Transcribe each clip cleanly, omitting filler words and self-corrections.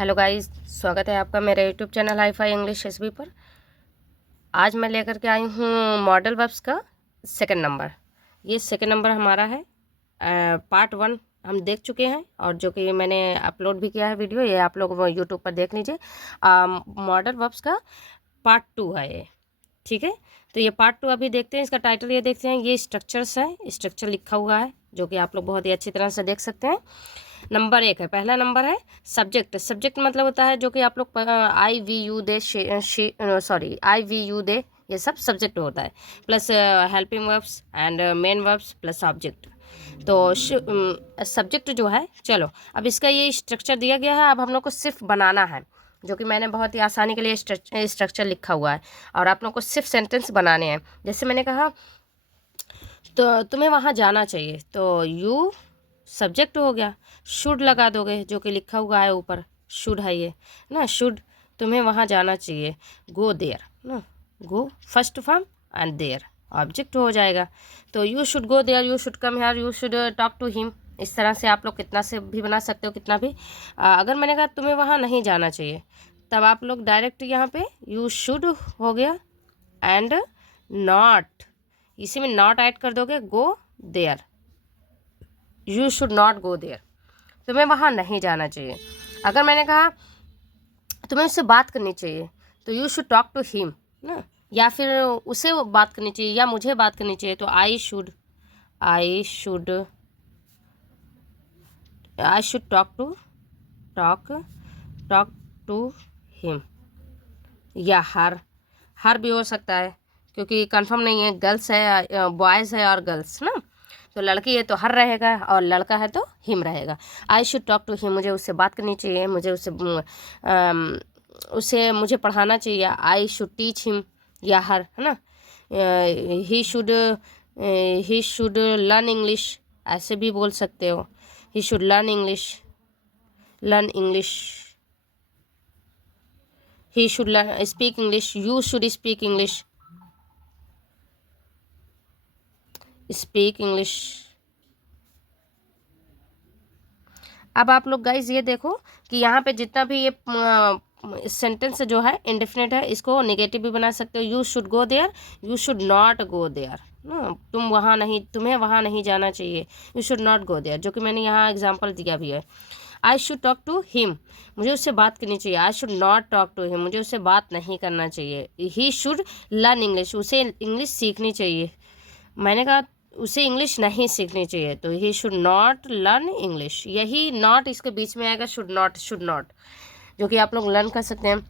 Hello guys, स्वागत है आपका मेरे YouTube channel hi fi English SB पर। आज मैं लेकर के आई हूँ मॉडल वर्ब्स का सेकंड नंबर। ये सेकंड नंबर हमारा है। पार्ट 1 हम देख चुके हैं और जो कि मैंने अपलोड भी किया है वीडियो, ये आप लोग यूट्यूब पर देख लीजिए। मॉडल वर्ब्स का पार्ट 2 है ये, ठीक है। तो ये पार्ट 2 अभी देखते हैं। इसका टाइटल ये देखते हैं, ये स्ट्रक्चर्स है, स्ट्रक्चर लिखा हुआ है जो कि आप लोग बहुत ही अच्छी तरह से देख सकते हैं। नंबर 1 है, पहला नंबर है सब्जेक्ट। सब्जेक्ट मतलब होता है जो कि आप लोग I we you they sorry I we you they, ये सब सब्जेक्ट होता है। Plus helping verbs and main verbs plus object. तो सब्जेक्ट जो है, चलो अब इसका ये स्ट्रक्चर दिया गया है। अब हम लोग को सिर्फ बनाना है, जो कि मैंने बहुत ही आसानी के लिए स्ट्रक्चर लिखा हुआ है और आप लोग को सिर्फ सेंटेंस बनाने हैं। जैसे मैंने कहा तो तुम्हें वहाँ जाना चाहिए, तो यू सब्जेक्ट हो गया, शुड लगा दोगे जो कि लिखा हुआ है ऊपर, शुड है ये ना, शुड, तुम्हें वहाँ जाना चाहिए, गो देयर ना, go first form and there object हो जाएगा। तो you should go there, you should come here, you should talk to him. इस तरह से आप लोग कितना से भी बना सकते हो, कितना भी। अगर मैंने कहा तुम्हें वहाँ नहीं जाना चाहिए, तब आप लोग डायरेक्ट यहाँ पे यू शुड हो गया एंड नॉट, इसी में नॉट ऐड कर दोगे, go there, you should not go there, तुम्हें वहाँ नहीं जाना चाहिए। अगर मैंने कहा तुम्हें उससे बात करनी चाहिए, तो you should talk to him ना, या फिर उसे बात करनी चाहिए या मुझे बात करनी चाहिए, तो I should talk to him, या हर भी हो सकता है क्योंकि कंफर्म नहीं है, गर्ल्स है, बॉयज़ है और गर्ल्स ना। तो लड़की है तो हर रहेगा और लड़का है तो हिम रहेगा। I should talk to him, मुझे उससे बात करनी चाहिए, मुझे मुझे पढ़ाना चाहिए, आई शुड टीच हिम, या हर है ना। ही शुड लर्न इंग्लिश, ऐसे भी बोल सकते हो, ही should learn English, he should speak English, you should speak English। अब आप लोग गाइज ये देखो कि यहाँ पे जितना भी ये सेंटेंस जो है इंडेफिनिट है, इसको नेगेटिव भी बना सकते हो। You should go there, you should not go there ना, तुम्हें वहाँ नहीं जाना चाहिए, you should not go there, जो कि मैंने यहाँ एग्जांपल दिया भी है। I should talk to him, मुझे उससे बात करनी चाहिए, I should not talk to him, मुझे उससे बात नहीं करना चाहिए। ही शुड लर्न इंग्लिश, उसे इंग्लिश सीखनी चाहिए, मैंने कहा उसे इंग्लिश नहीं सीखनी चाहिए, तो he should not learn English. यही नॉट इसके बीच में आएगा, शुड नॉट, जो कि आप लोग लर्न कर सकते हैं।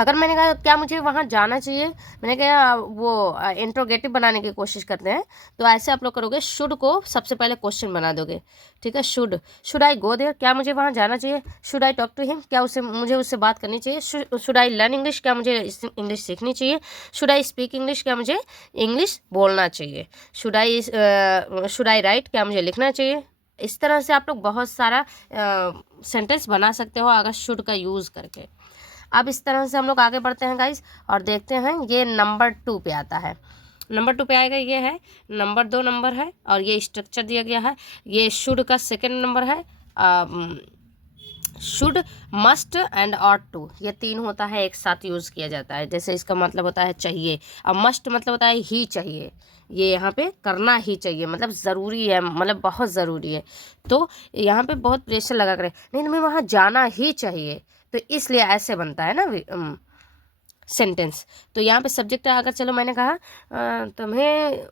अगर मैंने कहा क्या मुझे वहाँ जाना चाहिए, मैंने कहा वो इंट्रोगेटिव बनाने की कोशिश करते हैं, तो ऐसे आप लोग करोगे, शुड को सबसे पहले क्वेश्चन बना दोगे, ठीक है। शुड आई गो देयर, क्या मुझे वहाँ जाना चाहिए। Should I talk to him, क्या मुझे उससे बात करनी चाहिए। शुड आई लर्न इंग्लिश, क्या मुझे इंग्लिश सीखनी चाहिए। शुड आई स्पीक इंग्लिश, क्या मुझे इंग्लिश बोलना चाहिए। शुड आई राइट, क्या मुझे लिखना चाहिए। इस तरह से आप लोग बहुत सारा सेंटेंस बना सकते हो अगर शुड का यूज़ करके। अब इस तरह से हम लोग आगे बढ़ते हैं गाइज और देखते हैं, ये नंबर 2 पे आता है। नंबर 2 पे आएगा, ये है नंबर 2 नंबर है और ये स्ट्रक्चर दिया गया है। ये शुड का सेकंड नंबर है। Should, must and ought to, ये 3 होता है, एक साथ यूज़ किया जाता है। जैसे इसका मतलब होता है चाहिए, और मस्ट मतलब होता है ही चाहिए, ये यहाँ पे करना ही चाहिए, मतलब ज़रूरी है, मतलब बहुत ज़रूरी है। तो यहाँ पे बहुत प्रेशर लगा करे, नहीं तुम्हें वहाँ जाना ही चाहिए, तो इसलिए ऐसे बनता है ना सेंटेंस। तो यहाँ पे सब्जेक्ट है। अगर चलो मैंने कहा तुम्हें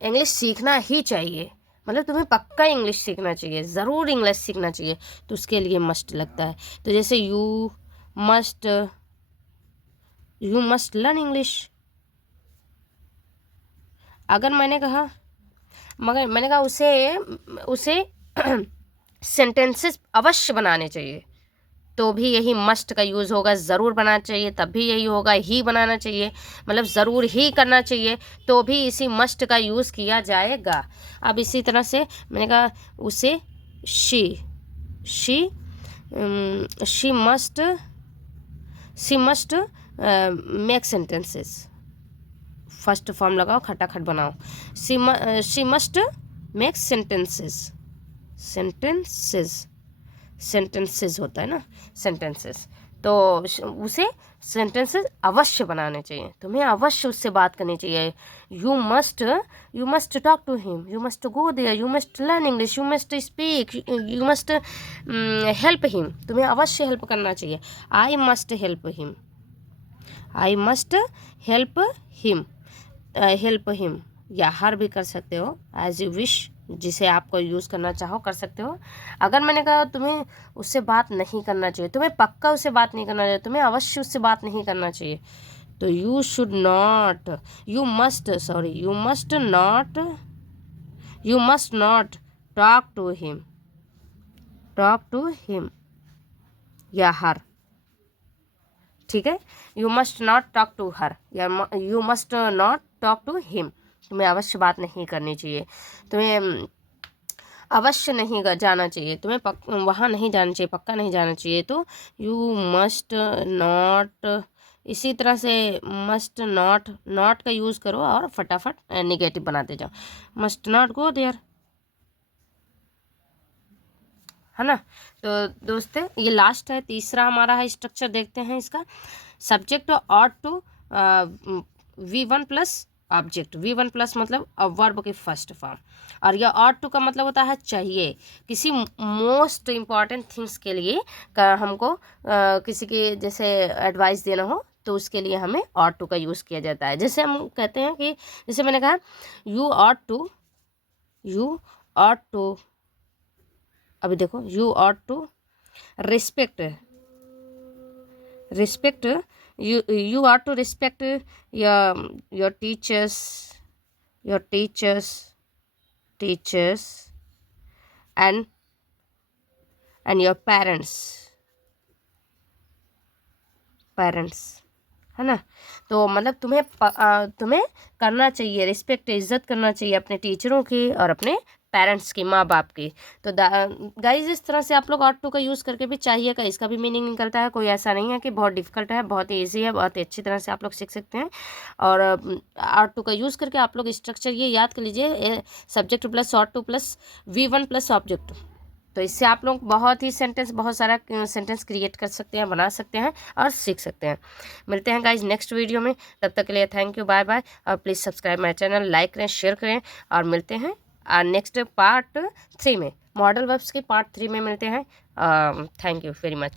इंग्लिश सीखना ही चाहिए, मतलब तुम्हें पक्का इंग्लिश सीखना चाहिए, ज़रूर इंग्लिश सीखना चाहिए, तो उसके लिए मस्ट लगता है। तो जैसे यू मस्ट लर्न इंग्लिश। अगर मैंने कहा उसे सेंटेंसेस अवश्य बनाने चाहिए, तो भी यही मस्ट का यूज़ होगा, ज़रूर बनाना चाहिए तब भी यही होगा, ही बनाना चाहिए मतलब ज़रूर ही करना चाहिए, तो भी इसी मस्ट का यूज़ किया जाएगा। अब इसी तरह से मैंने कहा उसे she must make sentences, first form लगाओ, खटाखट बनाओ, she must make sentences sentences होता है ना, सेंटेंसेस, तो उसे सेंटेंसेस अवश्य बनाने चाहिए, तुम्हें अवश्य उससे बात करनी चाहिए। You must talk to him, you must go there, you must learn English, you must speak, you must help him, तुम्हें अवश्य हेल्प करना चाहिए। I must help him, I must help him, या हर भी कर सकते हो, एज यू विश, जिसे आपको यूज़ करना चाहो कर सकते हो। अगर मैंने कहा तुम्हें उससे बात नहीं करना चाहिए, तुम्हें पक्का उससे बात नहीं करना चाहिए, तुम्हें अवश्य उससे बात नहीं करना चाहिए, तो you must not talk to him या हर, ठीक है। You must not talk to her या you must not talk to him, तुम्हें अवश्य बात नहीं करनी चाहिए, तुम्हें अवश्य नहीं जाना चाहिए, तुम्हें वहाँ नहीं जाना चाहिए, पक्का नहीं जाना चाहिए, तो यू मस्ट नॉट, इसी तरह से मस्ट नॉट का यूज़ करो और फटाफट नेगेटिव बनाते जाओ, मस्ट नॉट गो देयर, है ना। तो दोस्तों ये लास्ट है, तीसरा हमारा है स्ट्रक्चर, देखते हैं इसका। Subject ought to V1 plus object, V1 plus मतलब वर्ब की फर्स्ट फॉर्म, और यह ऑट टू का मतलब होता है चाहिए, किसी मोस्ट इम्पॉर्टेंट थिंग्स के लिए हमको किसी की जैसे एडवाइस देना हो तो उसके लिए हमें ऑट टू का यूज़ किया जाता है। जैसे हम कहते हैं कि जैसे मैंने कहा यू ऑट टू, अभी देखो you ought to respect you ought to respect your teachers and your parents, है ना। तो मतलब तुम्हें करना चाहिए रिस्पेक्ट, इज्जत करना चाहिए अपने टीचरों की और अपने पेरेंट्स की, माँ बाप की। तो गाइज इस तरह से आप लोग ऑट टू का यूज़ करके भी चाहिए का इसका भी मीनिंग निकलता है, कोई ऐसा नहीं है कि बहुत डिफिकल्ट है, बहुत ईजी है, बहुत अच्छी तरह से आप लोग सीख सकते हैं। और ऑट टू का यूज़ करके आप लोग स्ट्रक्चर ये याद कर लीजिए, subject plus ought to plus V1 plus object, तो इससे आप लोग बहुत सारा सेंटेंस क्रिएट कर सकते हैं, बना सकते हैं और सीख सकते हैं। मिलते हैं गाइज नेक्स्ट वीडियो में, तब तक के लिए थैंक यू, बाय बाय, और please subscribe my channel, like करें, शेयर करें, और मिलते हैं नेक्स्ट पार्ट 3 में, मॉडल वर्ब्स के पार्ट 3 में मिलते हैं। Thank you very much.